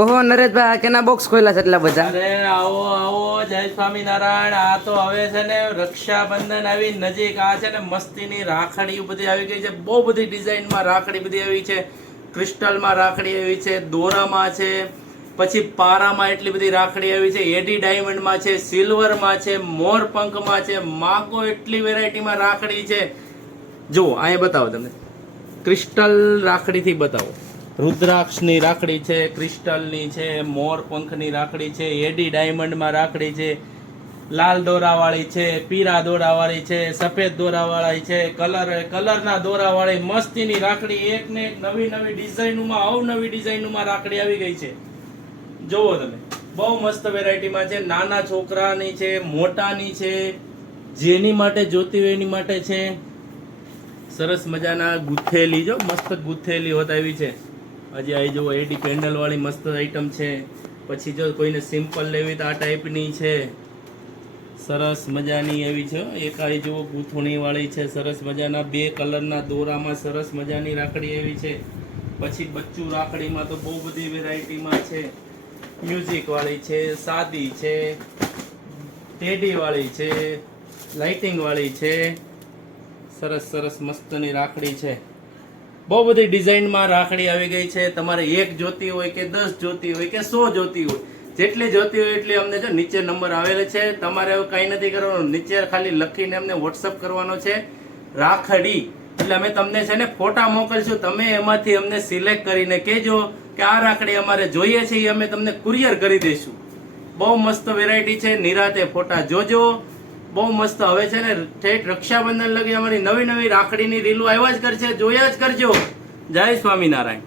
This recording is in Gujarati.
ઓહો નરેશભાઈ, આ કેના બોક્સ ખોલ્યા છે એટલા બધા? અરે આવો આવો, જય સ્વામિનારાયણ. આ તો હવે છે ને રક્ષાબંધન આવી નજીક. આ છે ને મસ્તીની રાખડી બધી આવી ગઈ છે. બહુ બધી ડિઝાઇનમાં રાખડી બધી આવી છે. ક્રિસ્ટલમાં રાખડી આવી છે, દોરામાં છે, પછી પારામાં એટલી બધી રાખડી આવી છે, એડી ડાયમંડમાં છે, સિલ્વરમાં છે, મોર પંખમાં છે. માગો એટલી વેરાયટીમાં રાખડી છે. જુઓ અહીંયા બતાવો તમને, ક્રિસ્ટલ રાખડીથી બતાવો. રુદ્રાક્ષની રાખડી છે, ક્રિસ્ટલની છે, મોર પંખની રાખડી છે, એડી ડાયમંડમાં રાખડી છે, લાલ દોરાવાળી છે, પીળા દોરાવાળી છે, સફેદ દોરાવાળી છે, કલરના દોરાવાળી મસ્તીની રાખડી. એક ને એક નવી નવી ડિઝાઇનમાં, અવનવી ડિઝાઇનમાં રાખડી આવી ગઈ છે. જોવો તમે, બહુ મસ્ત વેરાયટીમાં છે. નાના છોકરાની છે, મોટાની છે, જેની માટે જોતી હોય એની માટે છે. સરસ મજાના ગુથેલી, જો મસ્ત ગુથેલી હોત આવી છે. હજી આવી જુઓ, એડી પેન્ડલ વાળી મસ્ત આઈટમ છે. પછી જો કોઈને સિમ્પલ લેવી તો આ ટાઈપની છે, સરસ મજાની એવી છે. એક આવી જુઓ ગૂંથણી વાળી છે, સરસ મજાના 2 કલરના દોરામાં સરસ મજાની રાખડી એવી છે. પછી બચ્ચું રાખડીમાં તો બહુ બધી વેરાયટીમાં છે. મ્યુઝિક વાળી છે, સાદી છે, ટેડી વાળી છે, લાઇટિંગ વાળી છે. સરસ સરસ મસ્તની રાખડી છે. બહુ બધી ડિઝાઇનમાં રાખડી આવી ગઈ છે. તમારે 1 જોતી હોય કે 10 જોતી હોય કે 100 જોતી હોય, જેટલી જોતી હોય એટલી અમને જો નીચે નંબર આવેલો છે. તમારે એવું કંઈ નથી કરવાનું, નીચે ખાલી લખીને અમને વોટ્સઅપ કરવાનો છે રાખડી. એટલે અમે તમને છે ને ફોટા મોકલશું. તમે એમાંથી અમને સિલેક્ટ કરીને કહેજો કે આ રાખડી અમારે જોઈએ છે, એ અમે તમને કુરિયર કરી દઈશું. બહુ મસ્ત વેરાયટી છે. નિરાતે ફોટા જોજો. બહુ મસ્ત. હવે છે ને ઠેઠ રક્ષાબંધન લગી અમારી નવી નવી રાખડીની રીલો આવ્યા જ કરશે, જોયા જ કરજો. જય સ્વામિનારાયણ.